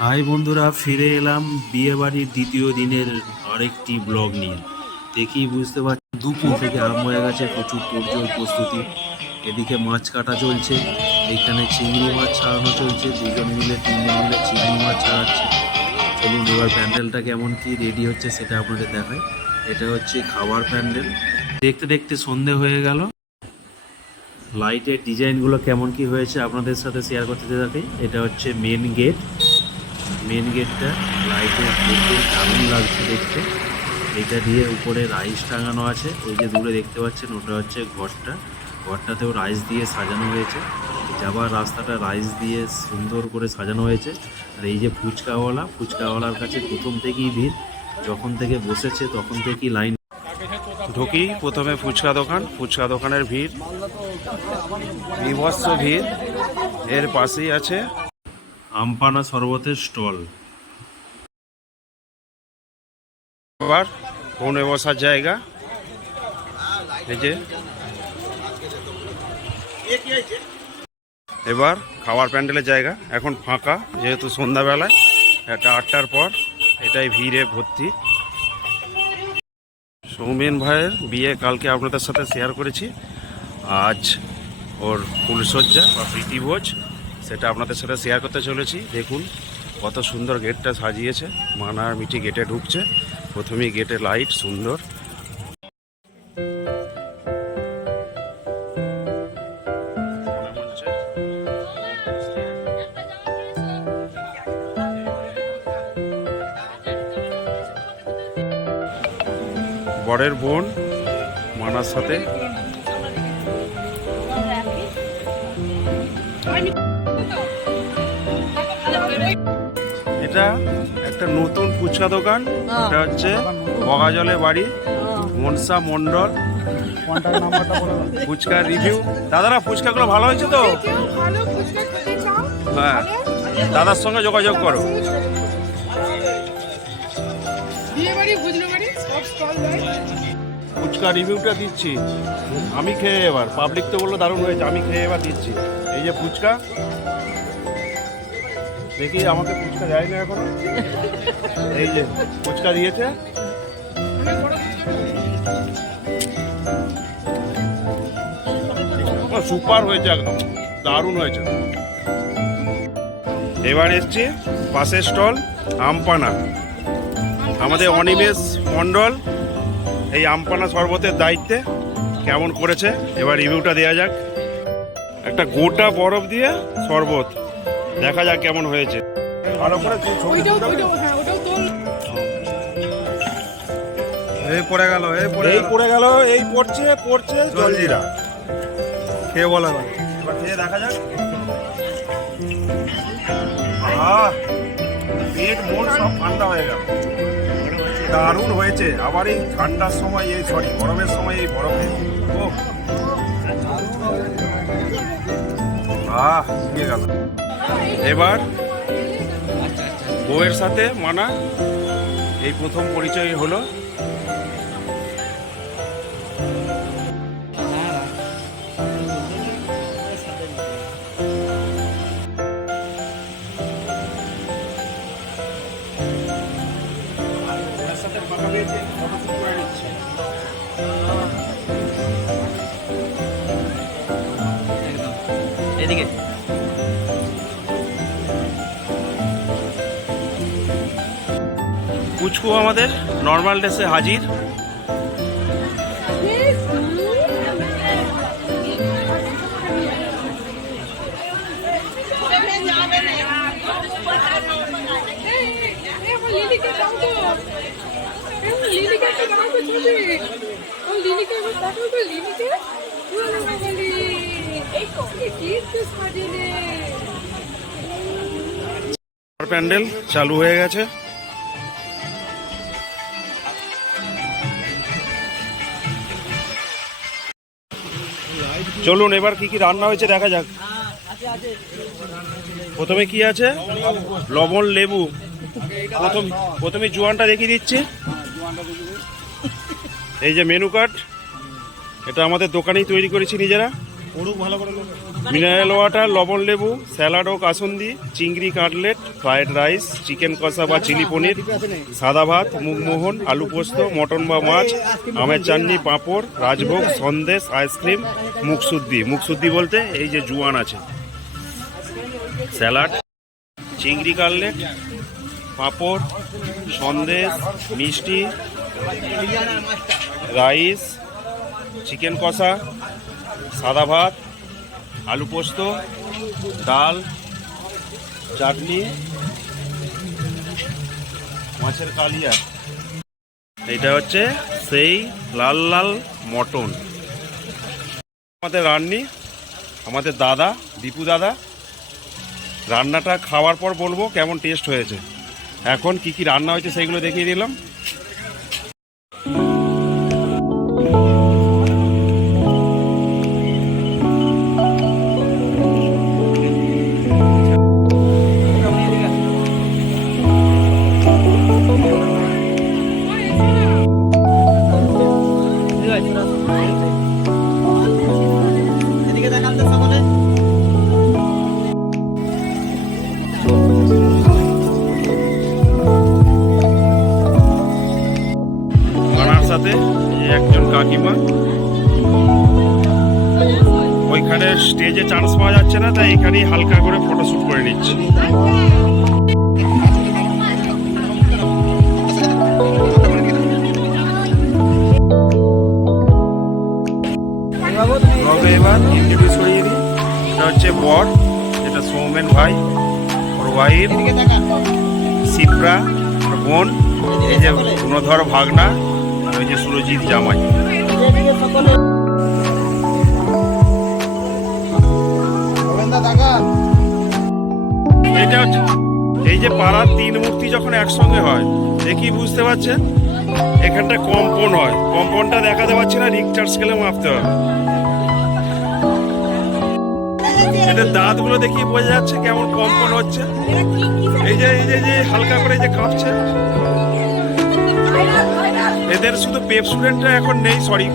High বন্ধুরা, ফিরে এলাম বিয়েবাড়ির দ্বিতীয় দিনের আরেকটি ব্লগ নিয়ে। দেখি বুঝতে পারছি দুপুর থেকে আরম্ভ হয়ে গেছে, প্রচুর তোরজোর প্রস্তুতি। এদিকে মাছ কাটা চলছে, এখানে চিংড়ি মাছ ছাড়ানো চলছে, দুজন মিলে, তিনজন মিলে চিংড়ি মাছ ছাড়াচ্ছে। চলুন এবার প্যান্ডেলটা কেমন কি রেডি হচ্ছে সেটা আপনাদের দেখায় এটা হচ্ছে খাবার প্যান্ডেল। দেখতে দেখতে সন্ধে হয়ে গেল। লাইটের ডিজাইনগুলো কেমন কি হয়েছে আপনাদের সাথে শেয়ার করতে থাকি এটা হচ্ছে মেন গেট মেন গেটটা লাইটের দেখতে দারুণ লাগছে দেখতে। এটা দিয়ে উপরে রাইস টাঙানো আছে। ওই যে দূরে দেখতে পাচ্ছেন, ওটা হচ্ছে ঘরটা। ঘরটাতেও রাইস দিয়ে সাজানো হয়েছে। যাবার রাস্তাটা রাইস দিয়ে সুন্দর করে সাজানো হয়েছে। আর এই যে ফুচকাওয়ালা, ফুচকাওয়ালার কাছে প্রথম থেকেই ভিড়। যখন থেকে বসেছে, তখন থেকেই লাইন ঢুকি, প্রথমে ফুচকা দোকান। ফুচকা দোকানের ভিড়। বিভৎস ভিড়। এর পাশেই আছে আমপানা শরবতের স্টল। আবার ফোনে বসার জায়গা। এই যে। এবার খাওয়ার প্যান্ডেলের জায়গা। এখন ফাঁকা, যেহেতু সন্ধ্যাবেলায়। একটা আটটার পর, এটাই ভিড়ে ভর্তি। সৌমেন ভাইয়ের বিয়ে কালকে আপনাদের সাথে শেয়ার করেছি। আজ ওর ফুলসজ্জা বা প্রীতি ভোজ সেটা আপনাদের সাথে শেয়ার করতে চলেছি। দেখুন কত সুন্দর গেটটা সাজিয়েছে। মানার মিটি গেটে ঢুকছে। প্রথমেই গেটে লাইট সুন্দর। বরের বোন মানার সাথে এটা একটা নতুন ফুচকা দোকান। এটা হচ্ছে বগাজলে বাড়ি মনসা মন্ডল ফুচকা রিভিউ দাদারা ফুচকাগুলো ভালো হয়েছে তো? কেউ ভালো ফুচকা খেতে চাও? হ্যাঁ। দাদার সঙ্গে যোগাযোগ করো। বিয়ে বাড়ি বুঝলো বাড়ি সব স্টল দেয়। ফুচকা রিভিউটা দিচ্ছি। আমি খেয়ে এবার পাবলিক তো বলল দারুণ হয়েছে আমি খেয়ে এবার দিচ্ছি। এই যে ফুচকা দেখি আমাকে ফুচকা দেয় না এখনও? এই যে, ফুচকা দিয়েছে। সুপার হয়েছে একদম, দারুণ হয়েছে। এবার এসছি পাশের স্টল, আমপানা। আমাদের অনিমেষ মণ্ডল এই আমপানা শরবতের দায়িত্বে কেমন করেছে, এবার রিভিউটা দেওয়া যাক। একটা গোটা বরফ দিয়ে শরবত। দেখা যাক কেমন হয়েছে। ভালো করে হ্যাঁ এই পড়ে গেল এই পড়ে এই গেল। পড়ে গেল এই পড়ছে পড়ছে জলজিরা কে বলা এবার? এবার খেয়ে দেখা যাক। আহ পেট মন সব ঠান্ডা হয়ে গেল। দারুণ হয়েছে আবার এই ঠান্ডার সময় এই সরি গরমের সময় এই বরফে। ও আহ গেল। এবার বউয়ের সাথে মানা এই প্রথম পরিচয় হলো এই তো কি তো সাজিয়ে প্যান্ডেল চালু হয়ে গেছে চলুন, এবার কি কি রান্না হয়েছে দেখা যাক। প্রথমে কি আছে? লবণ, লেবু। প্রথম প্রথমে জোয়ানটা রেখে দিচ্ছি। এই যে মেনু কার্ড, এটা আমাদের দোকানেই তৈরি করেছি নিজেরা। ভালো করে। মিনারেল ওয়াটার, লবণ লেবু, স্যালাড ও কাসুন্দি, চিংড়ি কাটলেট ফ্রায়েড রাইস, চিকেন কষা বা চিলি পনির, সাদা ভাত, মুগমোহন, আলু পোস্ত, মটন বা মাছ, আমের চাটনি, পাঁপড়, রাজভোগ, সন্দেশ, আইসক্রিম মুখশুদ্ধি মুখশুদ্ধি বলতে এই যে জুয়ান আছে। স্যালাড, চিংড়ি কাটলেট, পাঁপড়, সন্দেশ, মিষ্টি, রাইস, চিকেন কষা, সাদা ভাত আলু পোস্ত, ডাল, চাটনি, মাছের কালিয়া। এটা হচ্ছে সেই লাল লাল মটন। আমাদের রান্নি, আমাদের দাদা, দীপু দাদা। রান্নাটা খাওয়ার পর বলব কেমন টেস্ট হয়েছে। এখন কি কি রান্না হয়েছে সেইগুলো দেখিয়ে দিলাম। স্টেজে চান্স পাওয়া যাচ্ছে না, তাই এখানেই হালকা করে ফটোশুট করে নিচ্ছি। এটা হচ্ছে বর, এটা সৌমেন ভাই বোন, এই যে ভাগনা, আর ওই যে সুরজিৎ জামাই। এটা হচ্ছে এই যে পাড়ার তিন মূর্তি যখন একসঙ্গে হয় দেখি বুঝতে পারছেন? এখানটা কম্পন হয়। কম্পনটা দেখাতে পারছি না রিক্টার স্কেলে মাপতে হবে। এটা দাঁতগুলো দেখিয়ে বোঝা যাচ্ছে কেমন কম্পন হচ্ছে। এই যে এই যে এই যে হালকা করে এই যে কাঁপছে। এদের শুধু পেপ স্টুডেন্টরা এখন নেই সরি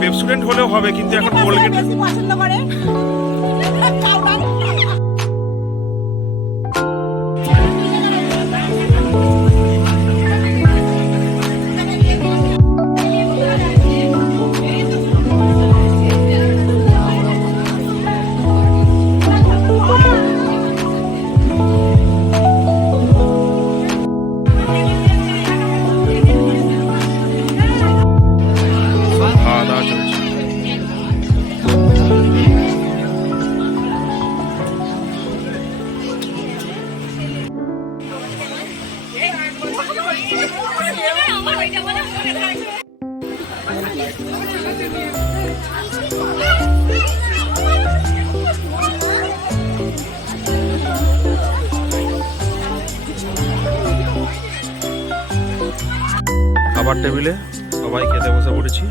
পেপ স্টুডেন্ট হলেও হবে কিন্তু এখন কোলগেট পছন্দ করে। খাবার টেবিলে সবাই খেতে বসে পড়েছি।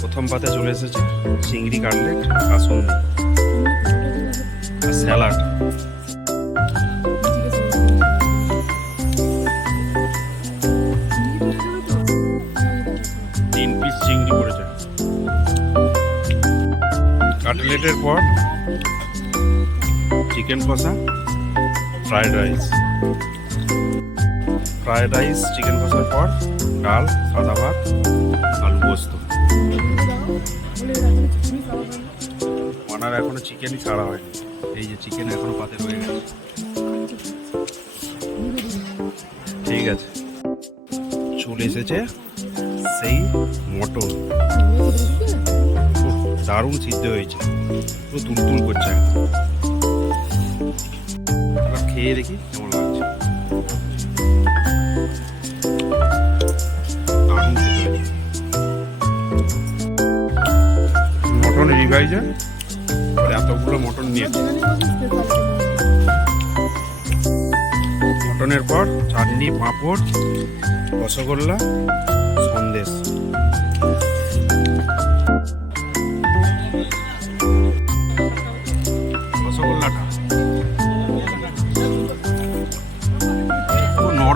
প্রথম পাতে চলে এসেছে চিংড়ি কাটলেট কাসুন্দি। স্যালাড। কাটলেটের পর চিকেন কষা fried rice fried rice chicken কষার পর ডাল সাদা ভাত আলু পোস্ত ওনার এখনও চিকেনই ছাড়া হয়নি। এই যে চিকেন এখনও পাতে রয়ে গেছে। ঠিক আছে। চলে এসেছে সেই মটন। দারুণ সিদ্ধ হয়েছে। পুরো তুলতুল করছে। এবার খেয়ে দেখি কেমন লাগছে। মটন রিভাইজে? এতগুলো মটন নিয়েছে মটনের পর চাটনি, পাঁপড়, রসগোল্লা, সন্দেশ।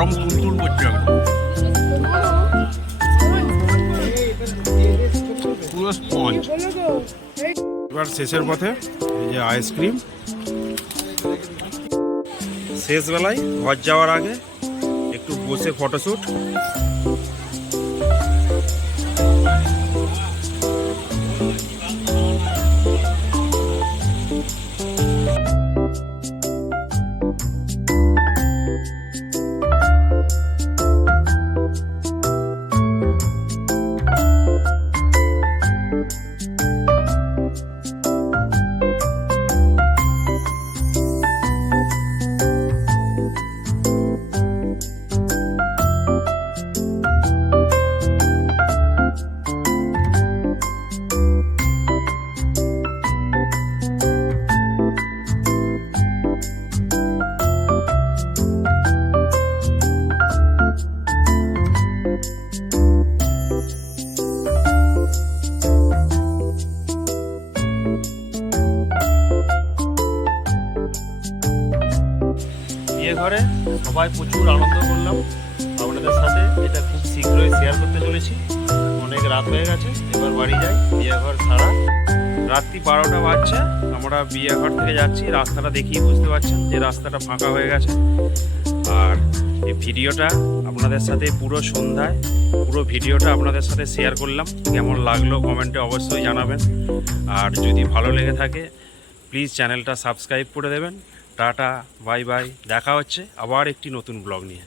নরম তুলতুল করছে একদম পুরো স্পঞ্জ এবার শেষের পথে এই যে আইসক্রিম শেষ বেলায় ঘর যাওয়ার আগে একটু বসে ফটোশ্যুট সবাই প্রচুর আনন্দ করলাম। আপনাদের সাথে এটা খুব শীঘ্রই শেয়ার করতে চলেছি। অনেক রাত হয়ে গেছে, এবার বাড়ি যাই বিয়ে ঘর ছাড়া। রাত্রি বারোটা বাজছে, আমরা বিয়ে ঘর থেকে যাচ্ছি, রাস্তাটা দেখিয়ে বুঝতে পারছেন যে রাস্তাটা ফাঁকা হয়ে গেছে। আর এই ভিডিওটা আপনাদের সাথে পুরো সন্ধ্যায়, পুরো ভিডিওটা আপনাদের সাথে শেয়ার করলাম। কেমন লাগল কমেন্টে অবশ্যই জানাবেন। আর যদি ভালো লেগে থাকে প্লিজ চ্যানেলটা সাবস্ক্রাইব করে দেবেন। টাটা বাই বাই দেখা হচ্ছে আবার একটি নতুন ব্লগ নিয়ে।